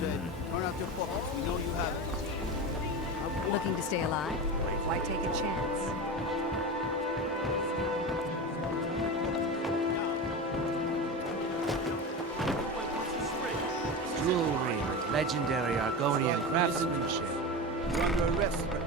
shed. Turn out your pockets. We know you have it. Looking to stay alive? Why take a chance? Jewelry, legendary Argonian craftsmanship. You're under arrest, sir.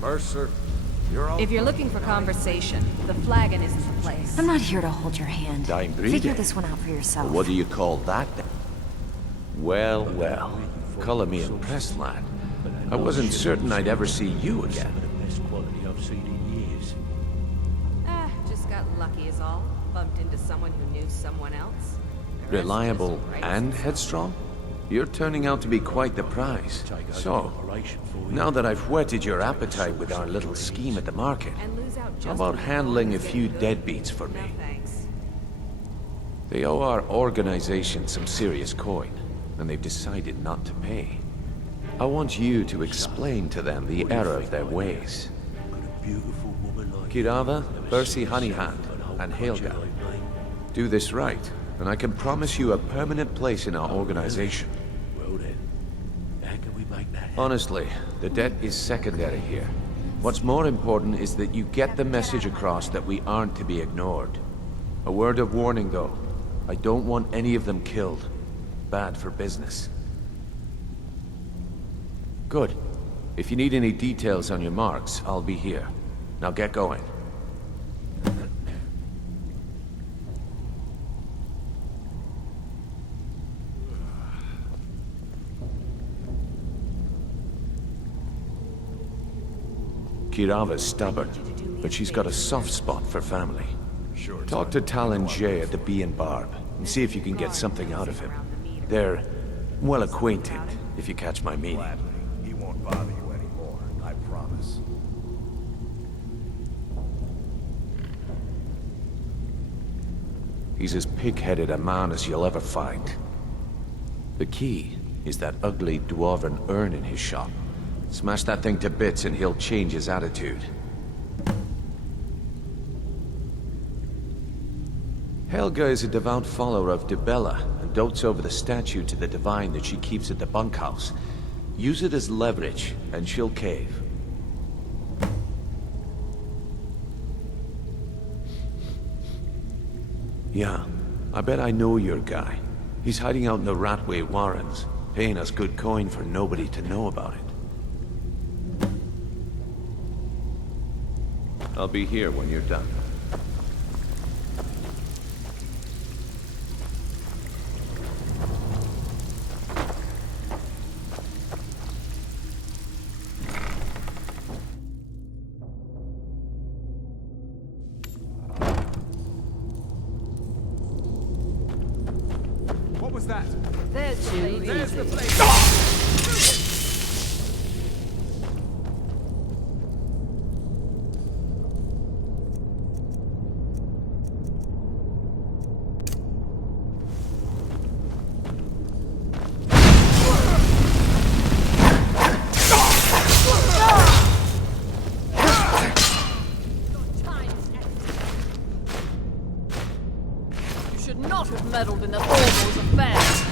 Mercer, you're all... If you're looking for conversation, the Flagon isn't the place. I'm not here to hold your hand. Dying breed. Figure this one out for yourself. What do you call that then? Well, well. Color me impressed, lad. I wasn't certain I'd ever see you again. Just got lucky is all. Bumped into someone who knew someone else. Reliable and headstrong? You're turning out to be quite the prize. So, now that I've whetted your appetite with our little scheme at the market, how about handling a few deadbeats for me? They owe our organization some serious coin, and they've decided not to pay. I want you to explain to them the error of their ways. Kirava, Percy Honeyhand, and Helga. Do this right, and I can promise you a permanent place in our organization. Honestly, the debt is secondary here. What's more important is that you get the message across that we aren't to be ignored. A word of warning, though. I don't want any of them killed. Bad for business. Good. If you need any details on your marks, I'll be here. Now get going. Kirava's stubborn, but she's got a soft spot for family. Talk to Talon Jay at the Bee and Barb, and see if you can get something out of him. They're well acquainted, if you catch my meaning. He won't bother you anymore, I promise. He's as pig-headed a man as you'll ever find. The key is that ugly dwarven urn in his shop. Smash that thing to bits and he'll change his attitude. Helga is a devout follower of Dibella and dotes over the statue to the divine that she keeps at the bunkhouse. Use it as leverage and she'll cave. Yeah, I bet I know your guy. He's hiding out in the Ratway Warrens, paying us good coin for nobody to know about it. I'll be here when you're done. What was that? There's There's the place! You should not have meddled in the Thorvald's affairs.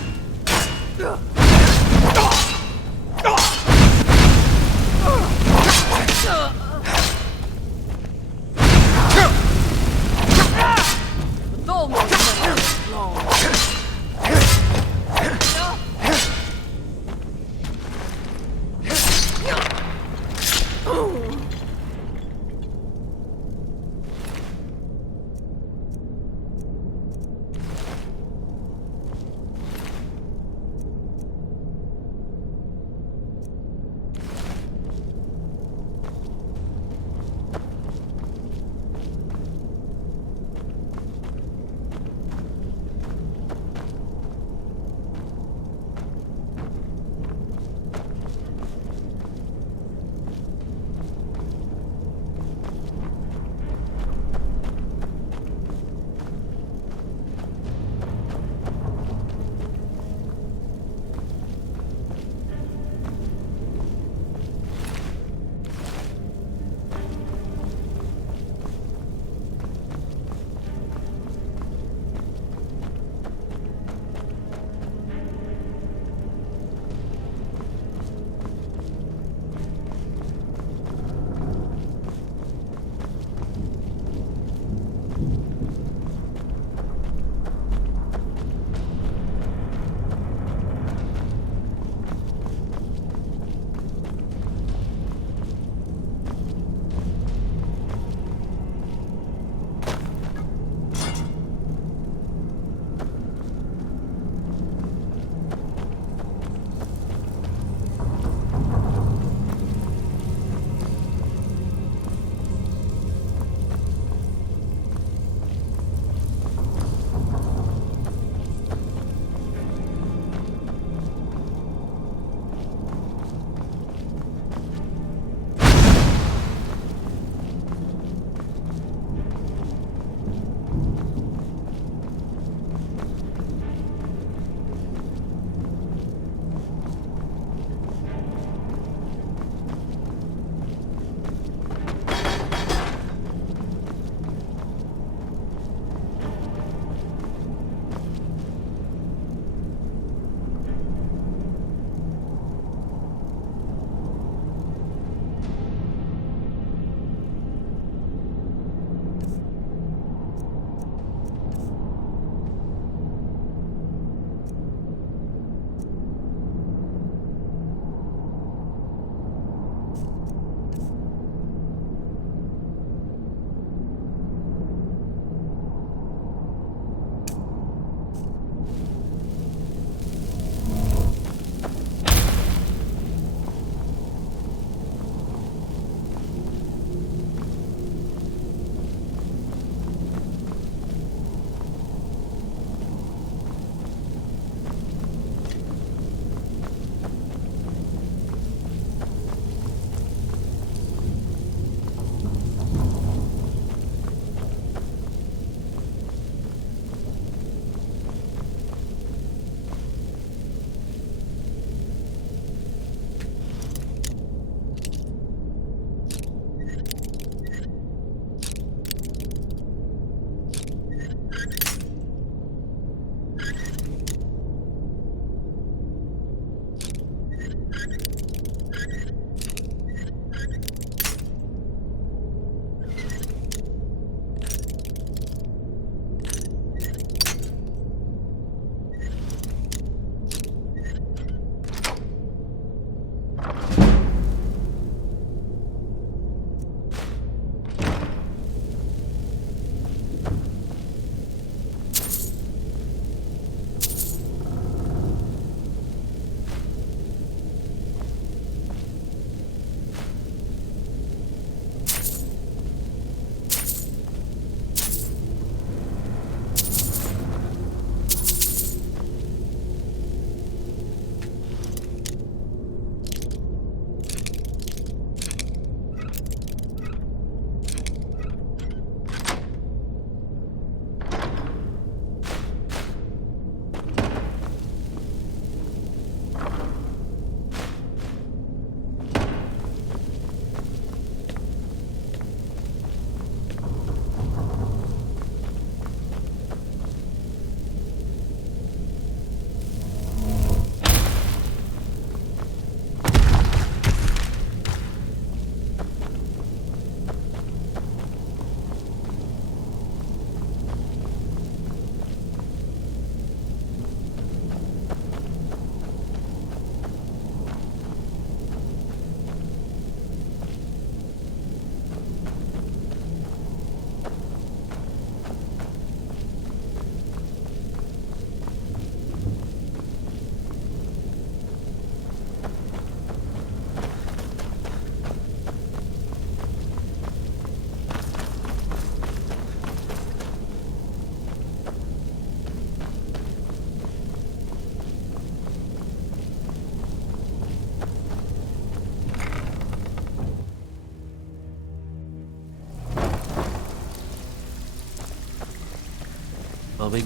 following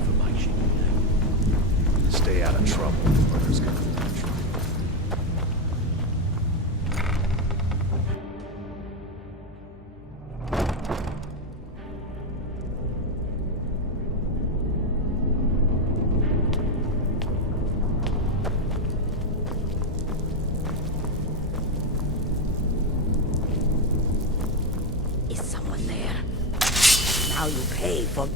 information. Stay out of trouble. Whoever's gonna touch you. Is someone there? Now you pay for...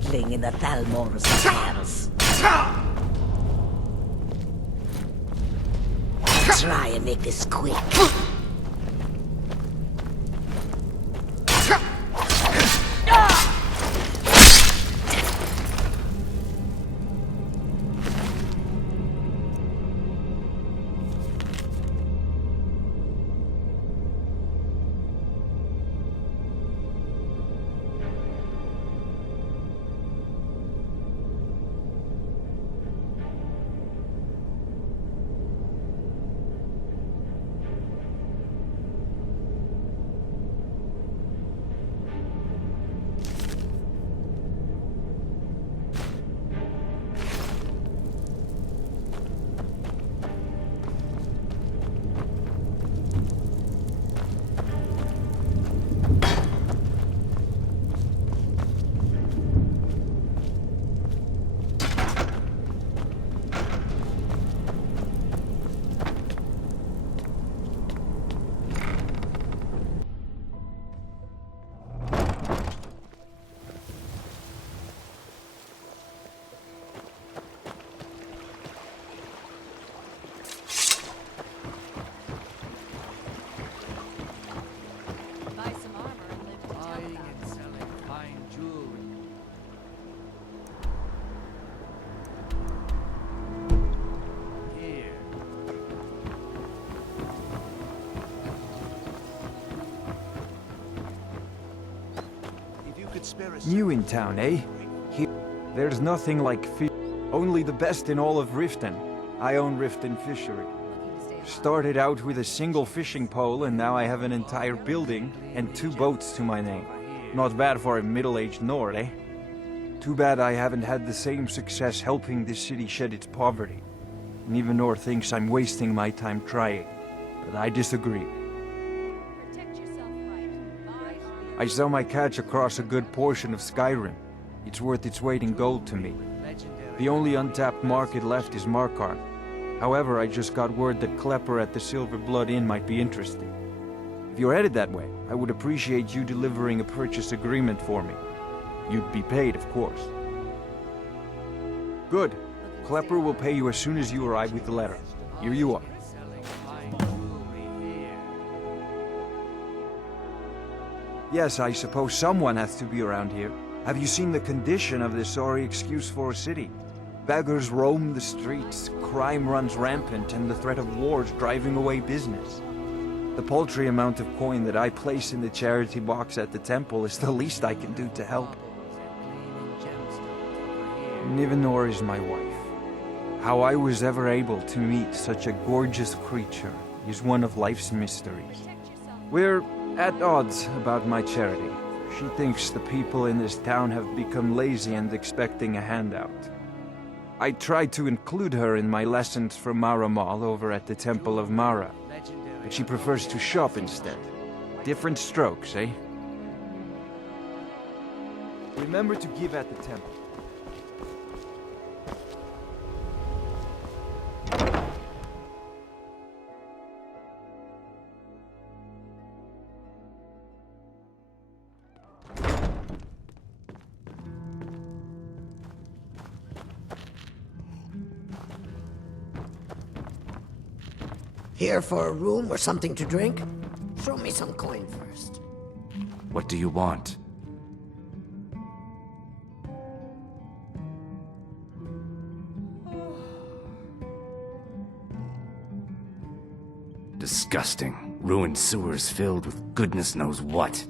playing in the Thalmor's affairs. Try and make this quick. Buy some armor and live to tell buying about and selling fine jewelry. Here. If you could spare us New in town, eh? Here, there's nothing like fish. Only the best in all of Riften. I own Riften Fishery. looking to stay alive. Started out with a single fishing pole, and now I have an entire building and 2 boats to my name. Not bad for a middle-aged Nord, eh? Too bad I haven't had the same success helping this city shed its poverty. Nivenor thinks I'm wasting my time trying, but I disagree. Protect yourself right. Buy I sell my catch across a good portion of Skyrim. It's worth its weight in gold to me. Legendary. The only untapped market left is Markarth. However, I just got word that Klepper at the Silver Blood Inn might be interested. If you're headed that way, I would appreciate you delivering a purchase agreement for me. You'd be paid, of course. Good. Klepper will pay you as soon as you arrive with the letter. Here you are. Selling fine jewelry here. Yes, I suppose someone has to be around here. Have you seen the condition of this sorry excuse for a city? Beggars roam the streets, crime runs rampant, and the threat of wars driving away business. The paltry amount of coin that I place in the charity box at the temple is the least I can do to help. Nivenor is my wife. How I was ever able to meet such a gorgeous creature is one of life's mysteries. We're at odds about my charity. She thinks the people in this town have become lazy and expecting a handout. I tried to include her in my lessons from Mara Mall over at the Temple of Mara, but she prefers to shop instead. Different strokes, eh? Remember to give at the temple. Here for a room or something to drink? Throw me some coin first. What do you want? Disgusting. Ruined sewers filled with goodness knows what.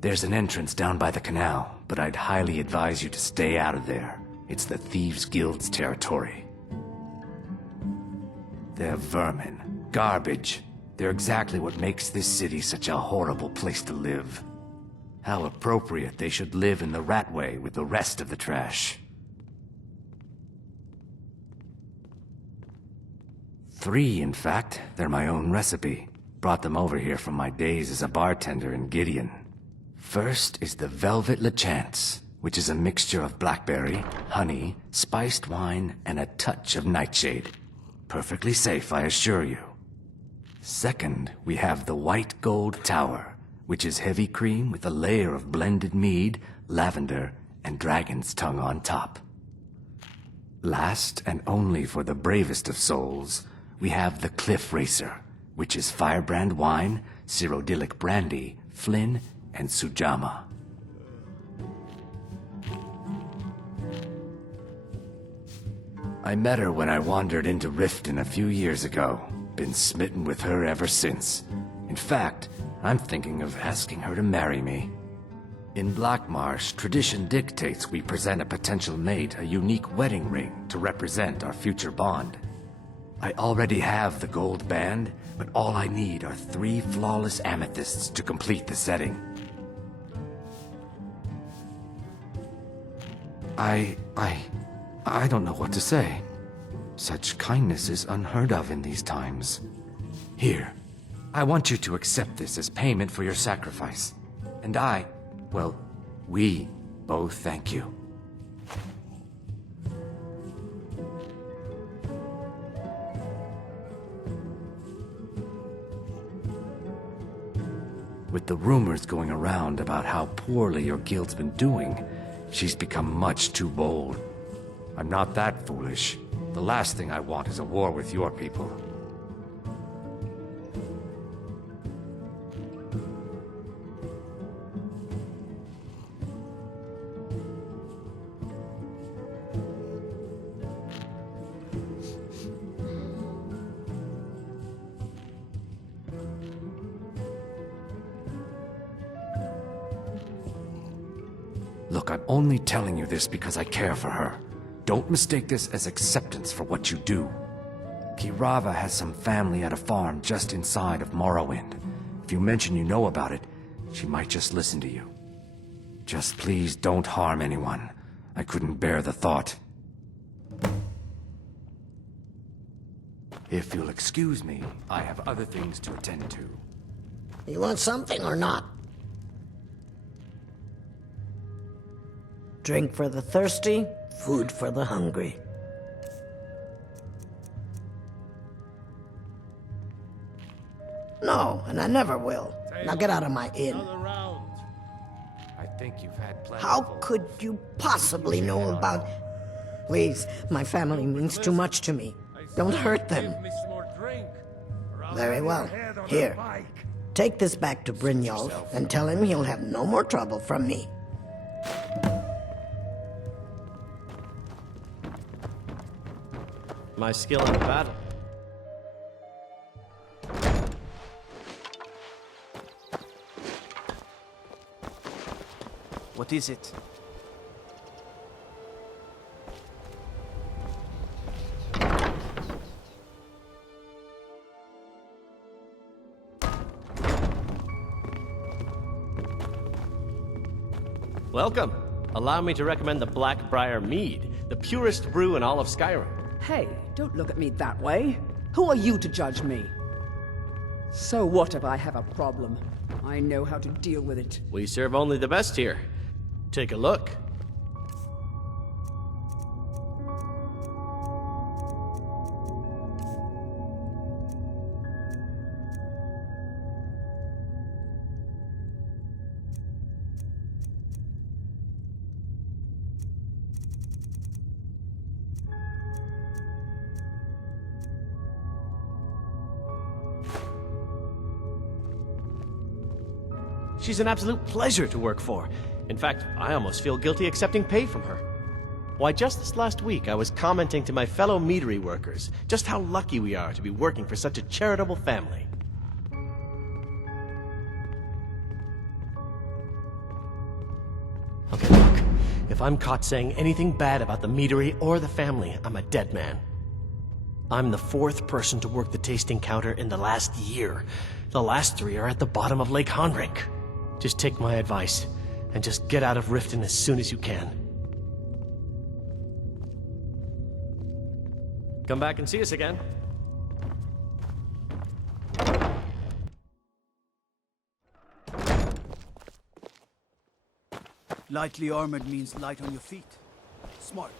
There's an entrance down by the canal, but I'd highly advise you to stay out of there. It's the Thieves' Guild's territory. They're vermin. Garbage. They're exactly what makes this city such a horrible place to live. How appropriate they should live in the Ratway with the rest of the trash. 3, in fact. They're my own recipe. Brought them over here from my days as a bartender in Gideon. First is the Velvet LeChance, which is a mixture of blackberry, honey, spiced wine, and a touch of nightshade. Perfectly safe, I assure you. Second, we have the White Gold Tower, which is heavy cream with a layer of blended mead, lavender, and dragon's tongue on top. Last, and only for the bravest of souls, we have the Cliff Racer, which is firebrand wine, Cyrodiilic brandy, Flynn, and Sujamma. I met her when I wandered into Riften a few years ago. Been smitten with her ever since. In fact, I'm thinking of asking her to marry me. In Blackmarsh, tradition dictates we present a potential mate a unique wedding ring to represent our future bond. I already have the gold band, but all I need are 3 flawless amethysts to complete the setting. I don't know what to say. Such kindness is unheard of in these times. Here, I want you to accept this as payment for your sacrifice. And we both thank you. With the rumors going around about how poorly your guild's been doing, she's become much too bold. I'm not that foolish. The last thing I want is a war with your people. Look, I'm only telling you this because I care for her. Don't mistake this as acceptance for what you do. Kirava has some family at a farm just inside of Morrowind. If you mention you know about it, she might just listen to you. Just please don't harm anyone. I couldn't bear the thought. If you'll excuse me, I have other things to attend to. You want something or not? Drink for the thirsty, food for the hungry. No, and I never will. Now get out of my inn. I think you've had plenty. How could you possibly know about... Please, my family means too much to me. Don't hurt them. Very well. Here, take this back to Brynjolf and tell him he'll have no more trouble from me. My skill in battle. What is it? Welcome. Allow me to recommend the Blackbriar Mead, the purest brew in all of Skyrim. Hey, don't look at me that way. Who are you to judge me? So what if I have a problem? I know how to deal with it. We serve only the best here. Take a look. She's an absolute pleasure to work for. In fact, I almost feel guilty accepting pay from her. Why, just this last week, I was commenting to my fellow meadery workers just how lucky we are to be working for such a charitable family. Okay, look. If I'm caught saying anything bad about the meadery or the family, I'm a dead man. I'm the 4th person to work the tasting counter in the last year. The last 3 are at the bottom of Lake Honrink. Just take my advice, and just get out of Riften as soon as you can. Come back and see us again. Lightly armored means light on your feet. Smart.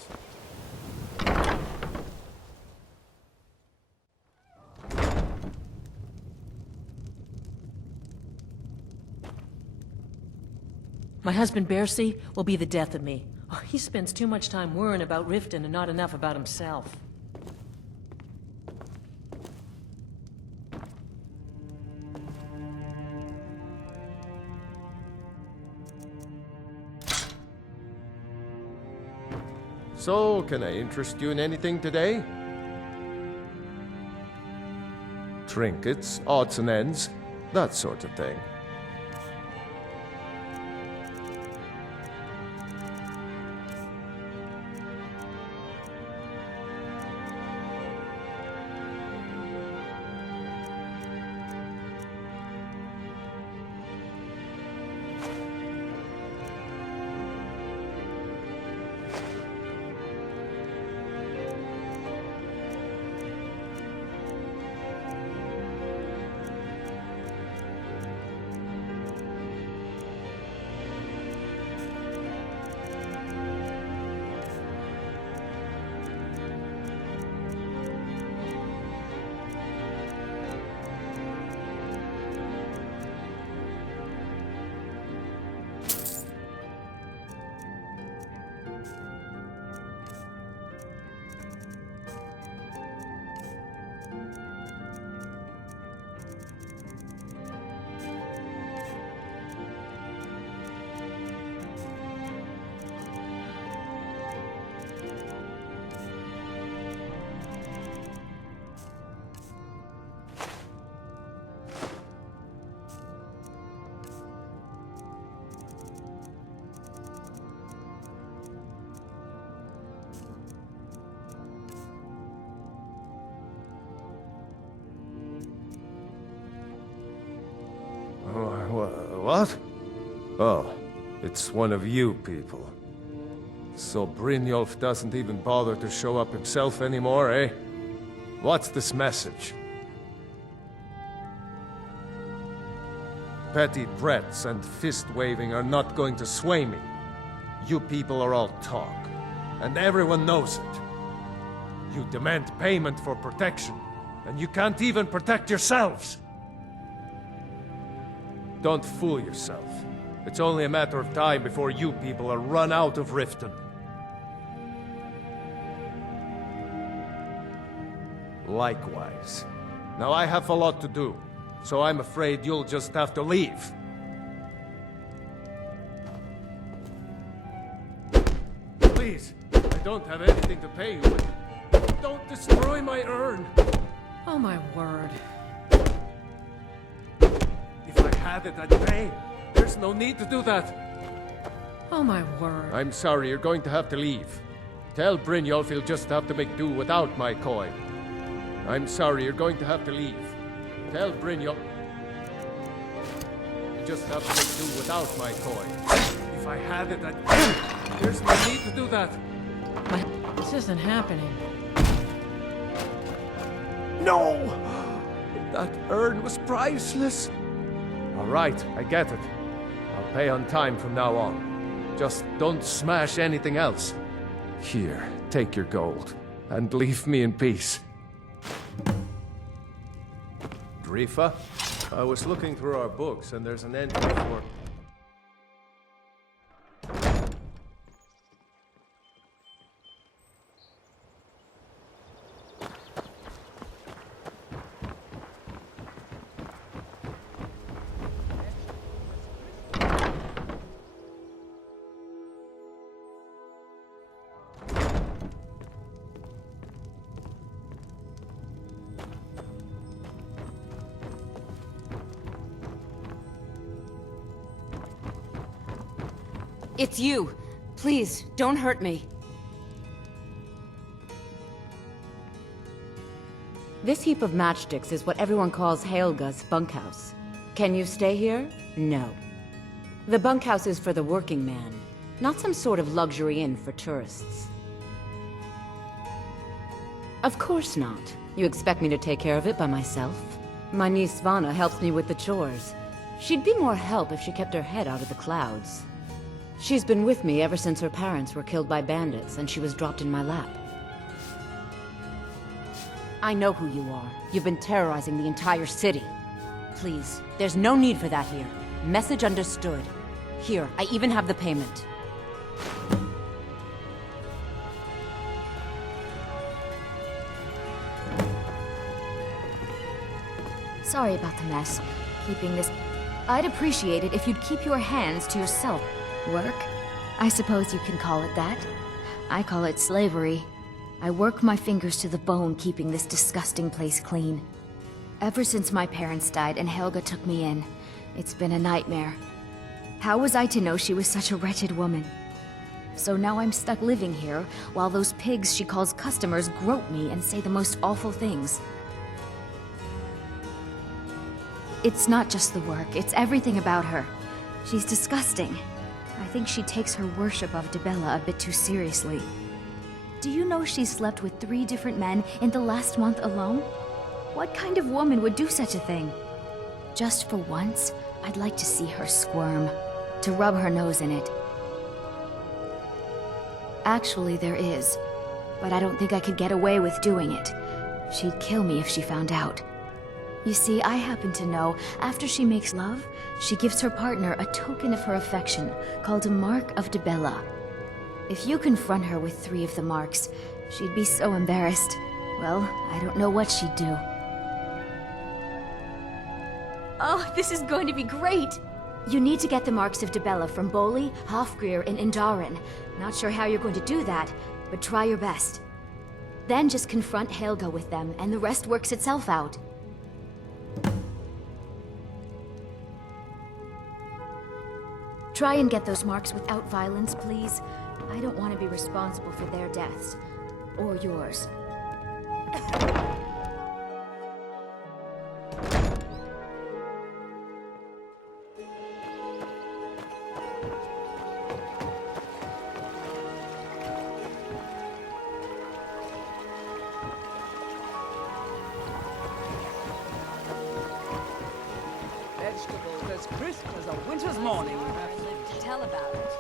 My husband Bercy will be the death of me. Oh, he spends too much time worrying about Riften and not enough about himself. So, can I interest you in anything today? Trinkets, odds and ends, that sort of thing. What? Oh, it's one of you people. So Brynjolf doesn't even bother to show up himself anymore, eh? What's this message? Petty threats and fist-waving are not going to sway me. You people are all talk, and everyone knows it. You demand payment for protection, and you can't even protect yourselves! Don't fool yourself. It's only a matter of time before you people are run out of Riften. Likewise. Now I have a lot to do, so I'm afraid you'll just have to leave. Please, I don't have anything to pay you with. Don't destroy my urn! Oh my word. If I had it, I'd pay. There's no need to do that. Oh my word. I'm sorry, you're going to have to leave. Tell Brynjolf he'll just have to make do without my coin. I'm sorry, you're going to have to leave. Tell Brynjolf you just have to make do without my coin. If I had it, I'd pay. There's no need to do that. This isn't happening. No! That urn was priceless. All right, I get it. I'll pay on time from now on. Just don't smash anything else. Here, take your gold, and leave me in peace. Drifa, I was looking through our books, and there's an entry for... It's you. Please, don't hurt me. This heap of matchsticks is what everyone calls Helga's bunkhouse. Can you stay here? No. The bunkhouse is for the working man, not some sort of luxury inn for tourists. Of course not. You expect me to take care of it by myself? My niece Svana helps me with the chores. She'd be more help if she kept her head out of the clouds. She's been with me ever since her parents were killed by bandits and she was dropped in my lap. I know who you are. You've been terrorizing the entire city. Please, there's no need for that here. Message understood. Here, I even have the payment. Sorry about the mess. Keeping this... I'd appreciate it if you'd keep your hands to yourself. Work? I suppose you can call it that. I call it slavery. I work my fingers to the bone keeping this disgusting place clean. Ever since my parents died and Helga took me in, it's been a nightmare. How was I to know she was such a wretched woman? So now I'm stuck living here, while those pigs she calls customers grope me and say the most awful things. It's not just the work, it's everything about her. She's disgusting. I think she takes her worship of Dibella a bit too seriously. Do you know she slept with 3 different men in the last month alone? What kind of woman would do such a thing? Just for once, I'd like to see her squirm, to rub her nose in it. Actually, there is, but I don't think I could get away with doing it. She'd kill me if she found out. You see, I happen to know, after she makes love, she gives her partner a token of her affection, called a Mark of Dibella. If you confront her with 3 of the marks, she'd be so embarrassed. Well, I don't know what she'd do. Oh, this is going to be great! You need to get the marks of Dibella from Boli, Hofgrir, and Indaren. Not sure how you're going to do that, but try your best. Then just confront Helga with them, and the rest works itself out. Try and get those marks without violence, please. I don't want to be responsible for their deaths. Or yours. Vegetables as crisp as a winter's morning. To tell about it.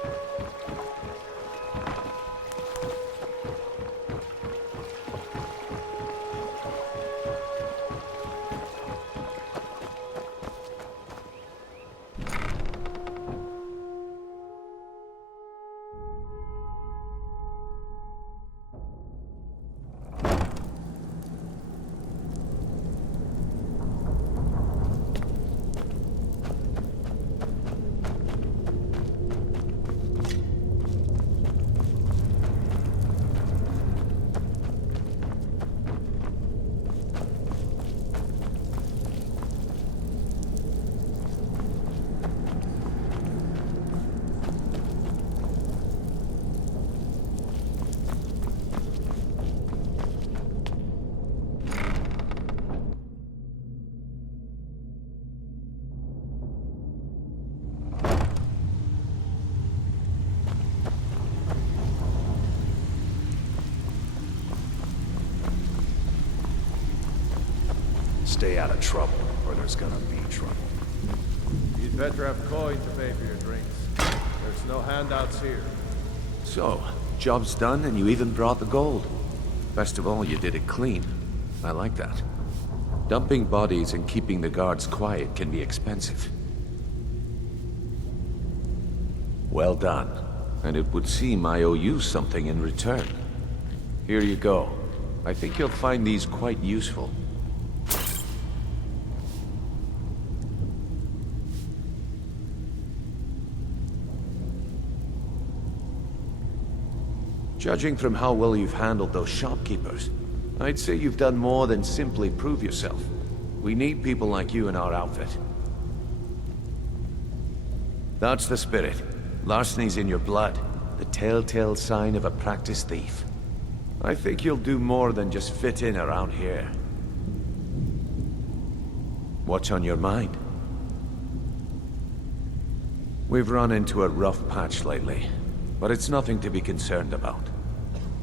Stay out of trouble, or there's gonna be trouble. You'd better have coin to pay for your drinks. There's no handouts here. So, job's done and you even brought the gold. Best of all, you did it clean. I like that. Dumping bodies and keeping the guards quiet can be expensive. Well done. And it would seem I owe you something in return. Here you go. I think you'll find these quite useful. Judging from how well you've handled those shopkeepers, I'd say you've done more than simply prove yourself. We need people like you in our outfit. That's the spirit. Larceny's in your blood, the telltale sign of a practiced thief. I think you'll do more than just fit in around here. What's on your mind? We've run into a rough patch lately, but it's nothing to be concerned about.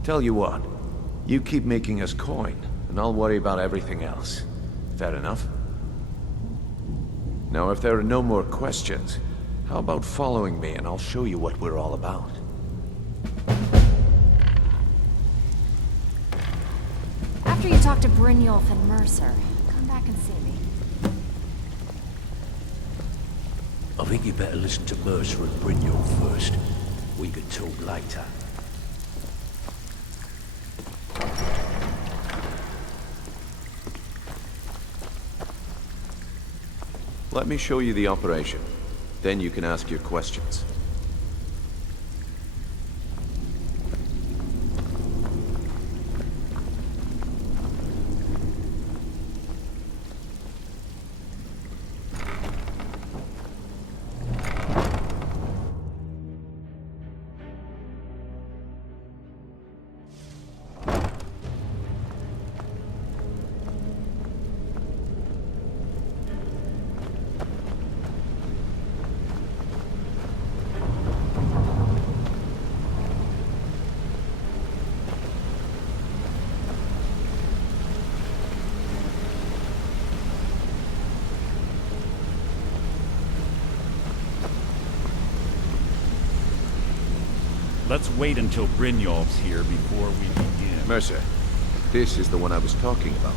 Tell you what, you keep making us coin, and I'll worry about everything else. Fair enough? Now, if there are no more questions, how about following me and I'll show you what we're all about? After you talk to Brynjolf and Mercer, come back and see me. I think you better listen to Mercer and Brynjolf first. We could talk later. Let me show you the operation. Then you can ask your questions. Let's wait until Brynjolf's here before we begin. Mercer, this is the one I was talking about.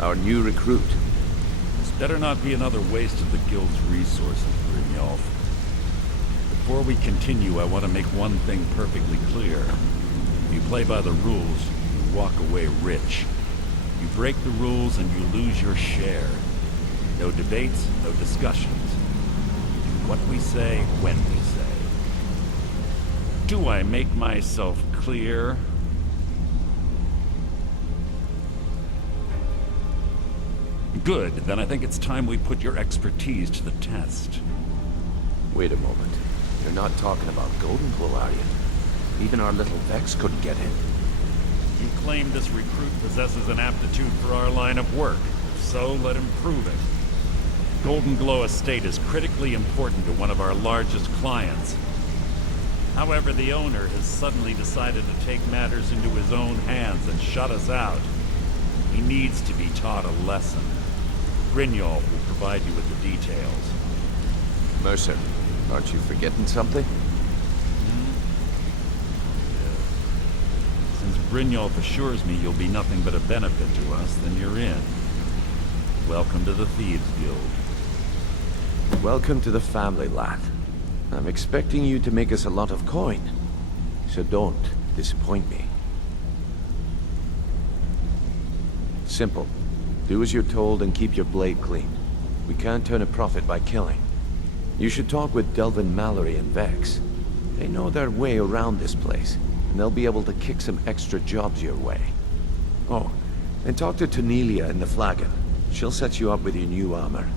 Our new recruit. This better not be another waste of the Guild's resources, Brynjolf. Before we continue, I want to make one thing perfectly clear. If you play by the rules, you walk away rich. You break the rules and you lose your share. No debates, no discussions. Do what we say, when we say. Do I make myself clear? Good, then I think it's time we put your expertise to the test. Wait a moment. You're not talking about Goldenglow, are you? Even our little Vex couldn't get in. You claim this recruit possesses an aptitude for our line of work. So let him prove it. Goldenglow Estate is critically important to one of our largest clients. However, the owner has suddenly decided to take matters into his own hands and shut us out. He needs to be taught a lesson. Brynjolf will provide you with the details. Mercer, aren't you forgetting something? Since Brynjolf assures me you'll be nothing but a benefit to us, then you're in. Welcome to the Thieves Guild. Welcome to the family, lad. I'm expecting you to make us a lot of coin. So don't disappoint me. Simple. Do as you're told and keep your blade clean. We can't turn a profit by killing. You should talk with Delvin Mallory and Vex. They know their way around this place, and they'll be able to kick some extra jobs your way. Oh, and talk to Tonelia in the Flagon. She'll set you up with your new armor.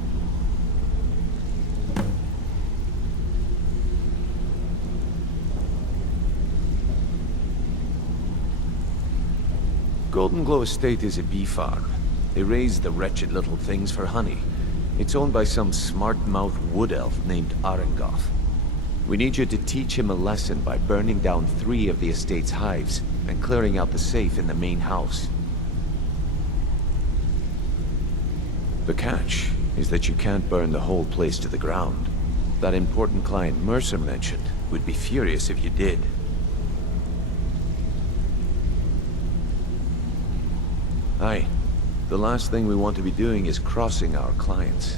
Goldenglow Estate is a bee farm. They raise the wretched little things for honey. It's owned by some smart-mouthed wood elf named Arengoth. We need you to teach him a lesson by burning down 3 of the estate's hives and clearing out the safe in the main house. The catch is that you can't burn the whole place to the ground. That important client Mercer mentioned would be furious if you did. Aye. The last thing we want to be doing is crossing our clients.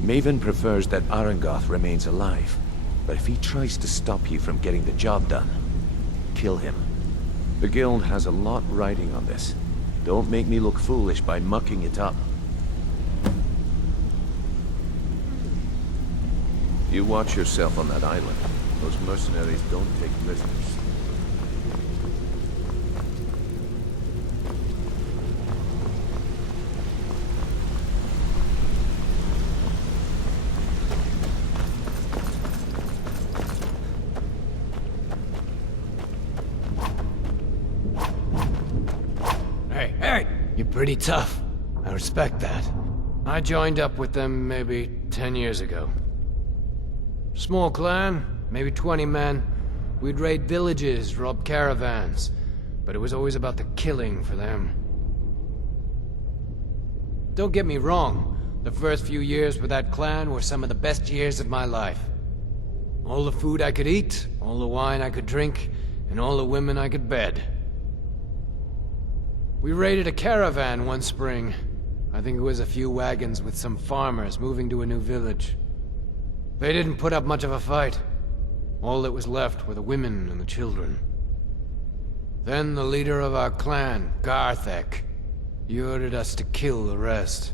Maven prefers that Arengoth remains alive, but if he tries to stop you from getting the job done, kill him. The Guild has a lot riding on this. Don't make me look foolish by mucking it up. You watch yourself on that island. Those mercenaries don't take prisoners. Hey, you're pretty tough. I respect that. I joined up with them maybe 10 years ago. Small clan, maybe 20 men. We'd raid villages, rob caravans. But it was always about the killing for them. Don't get me wrong. The first few years with that clan were some of the best years of my life. All the food I could eat, all the wine I could drink, and all the women I could bed. We raided a caravan one spring. I think it was a few wagons with some farmers moving to a new village. They didn't put up much of a fight. All that was left were the women and the children. Then the leader of our clan, Garthek, he ordered us to kill the rest.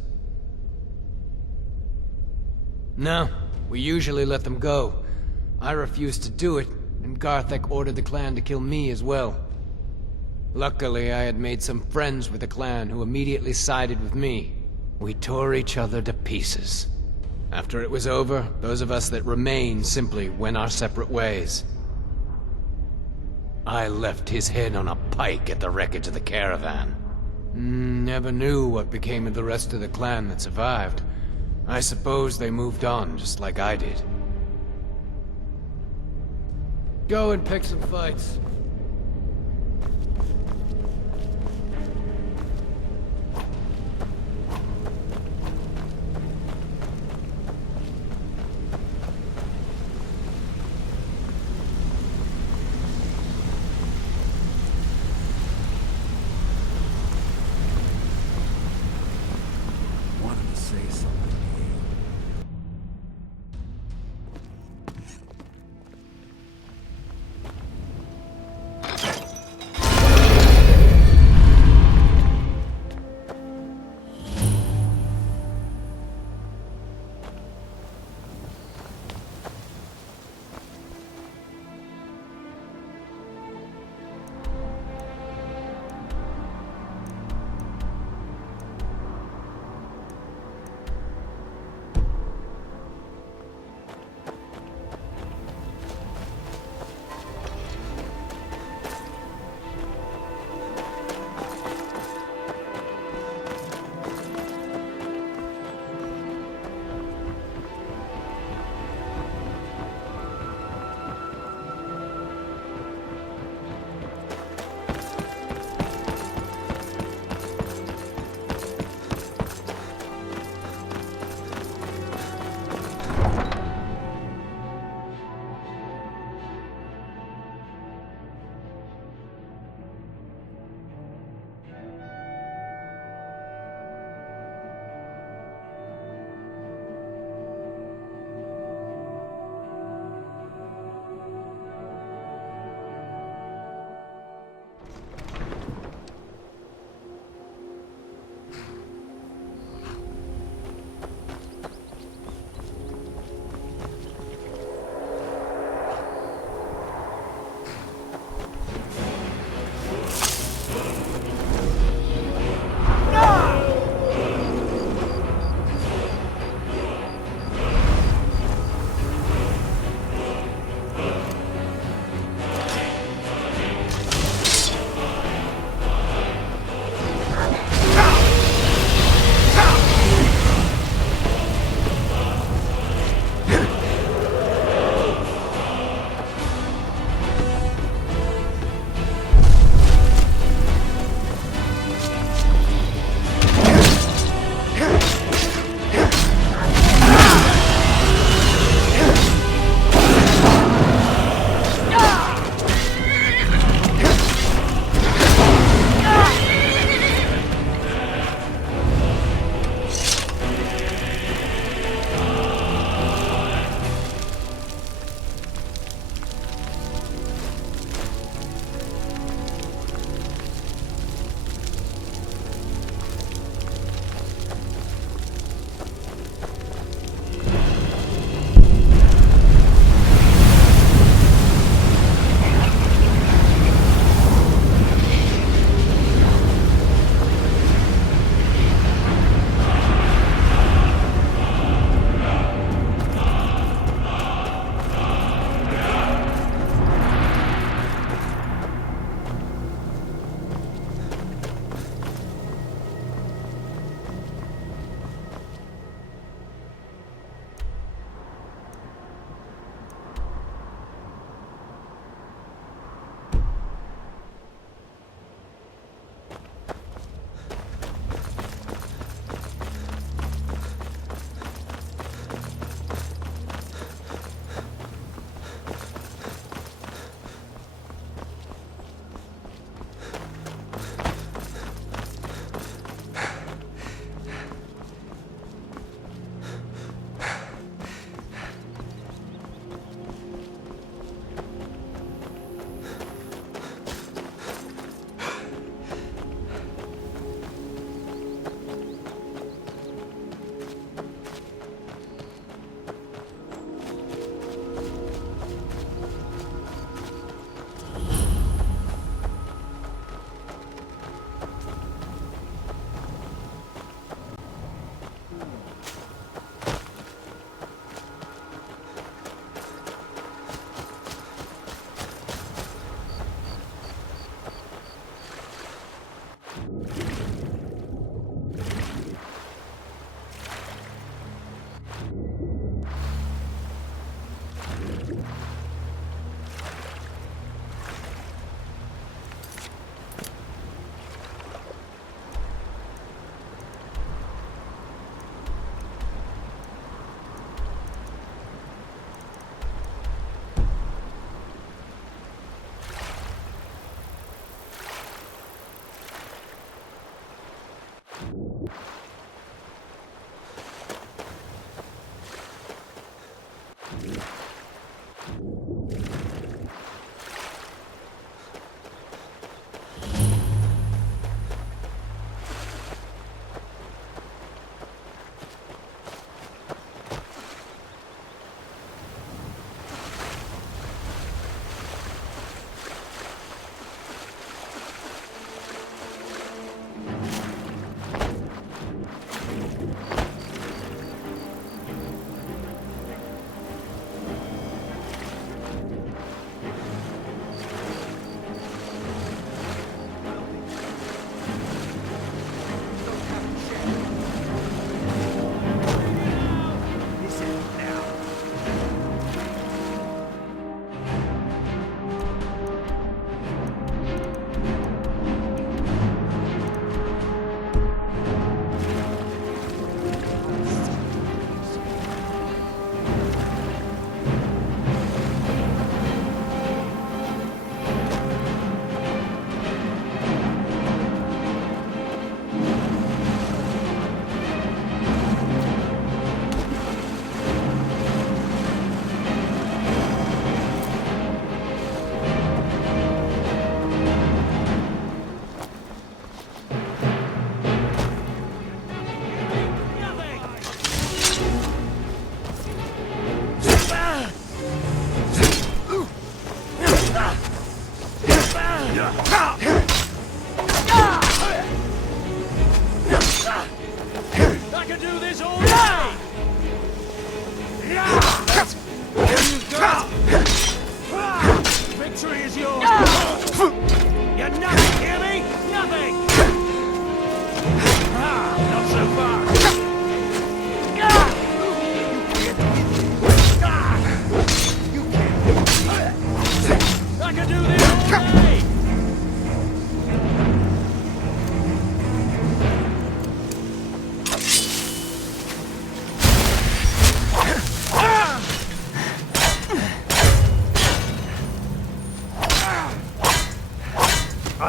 No, we usually let them go. I refused to do it, and Garthek ordered the clan to kill me as well. Luckily, I had made some friends with the clan who immediately sided with me. We tore each other to pieces. After it was over, those of us that remained simply went our separate ways. I left his head on a pike at the wreckage of the caravan. Never knew what became of the rest of the clan that survived. I suppose they moved on, just like I did. Go and pick some fights. Wanted to say something to you.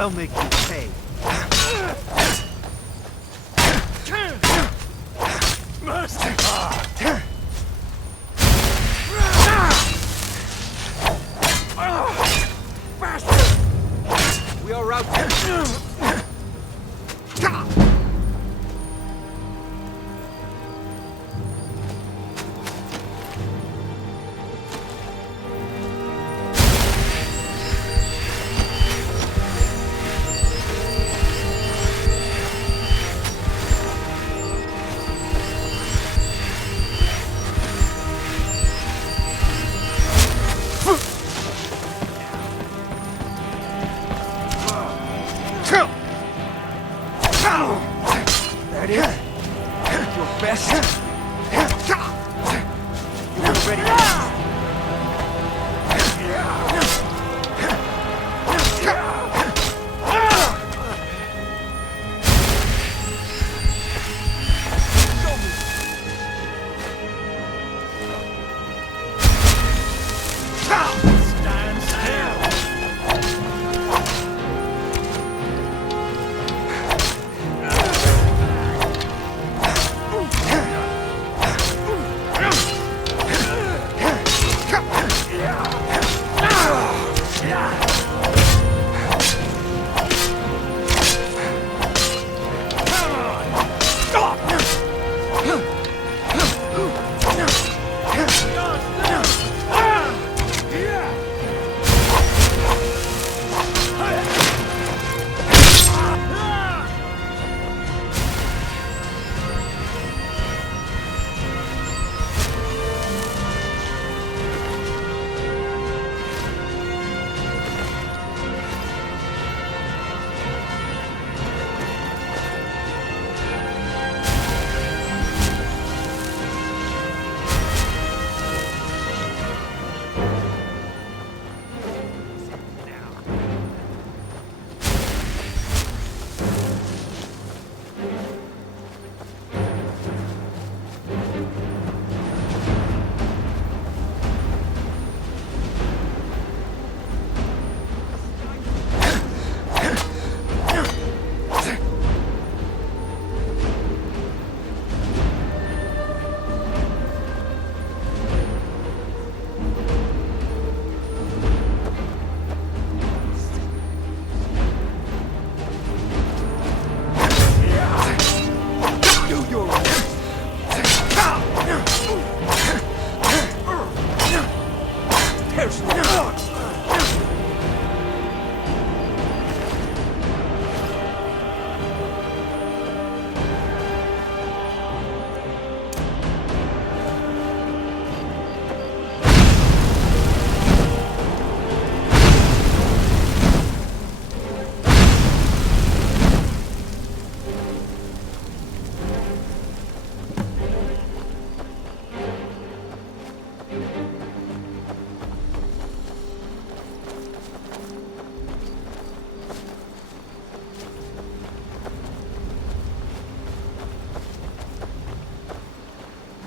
I'll make you pay. We are routed. That is your best. You were ready. Stand still.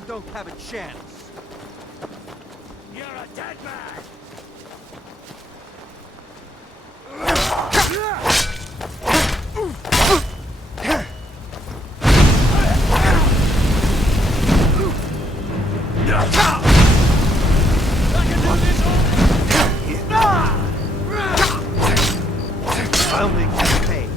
Don't have a chance. You're a dead man! I'll make you pay.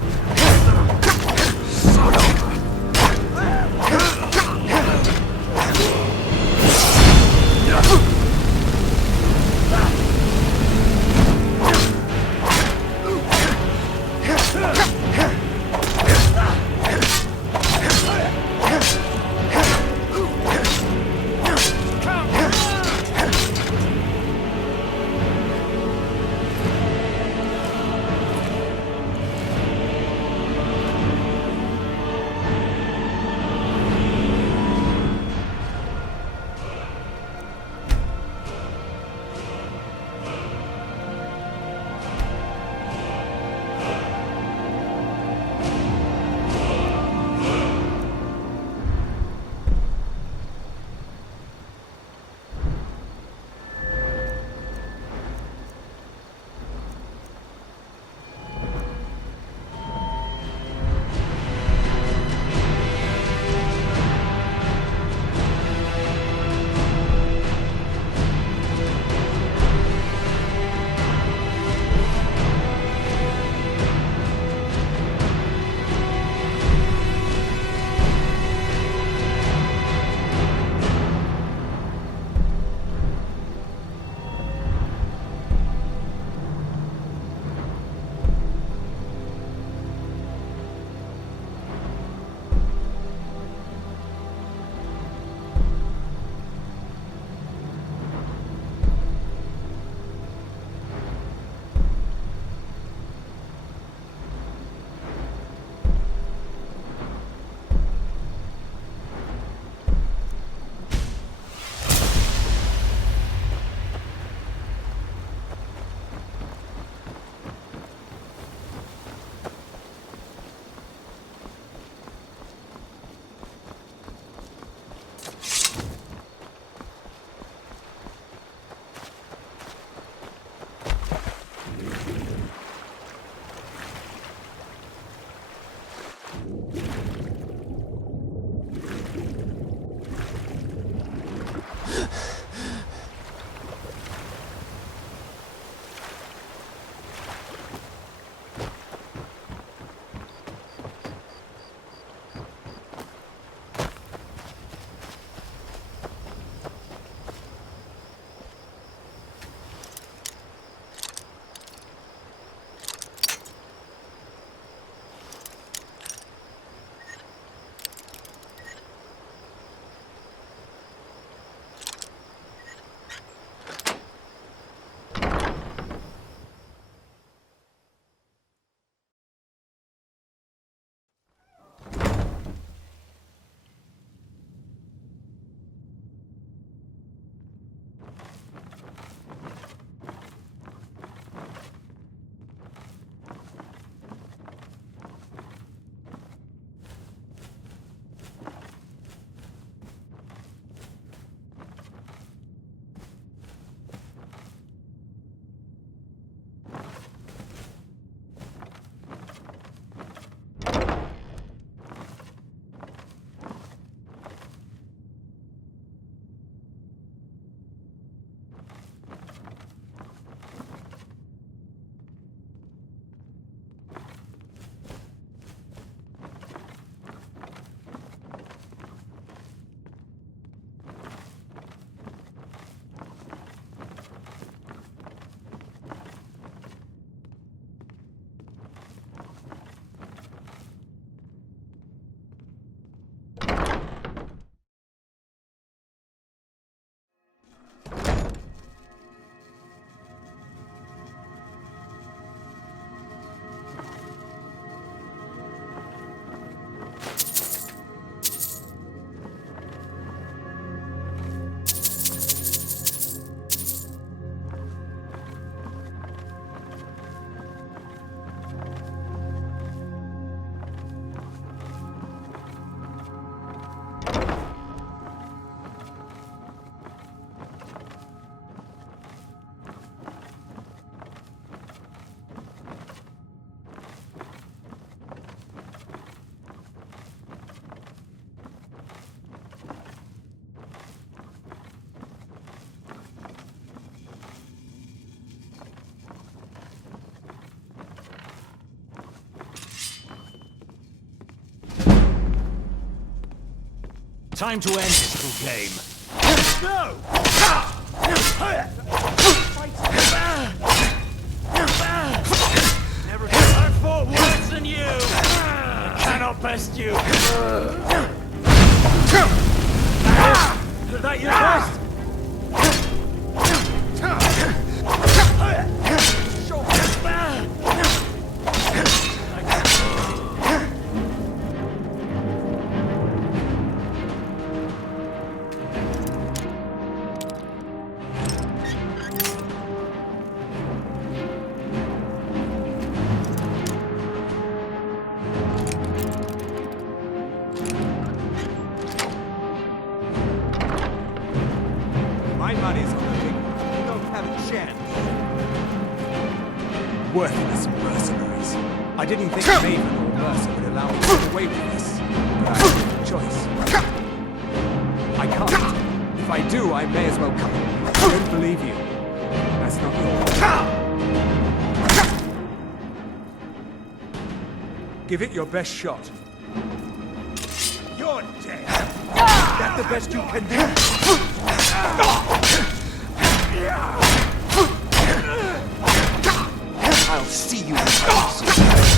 Time to end this little game. No! Never I fought worse than you! I cannot best you! Is that your best? My money's on the big one. You don't have a chance. Worthless mercenaries. I didn't think Maven or Mercer would allow me to get away with this. But I have no choice. I can't. If I do, I may as well come. I don't believe you. That's not your... Give it your best shot. You're dead. That's the best you can do. I'll see you in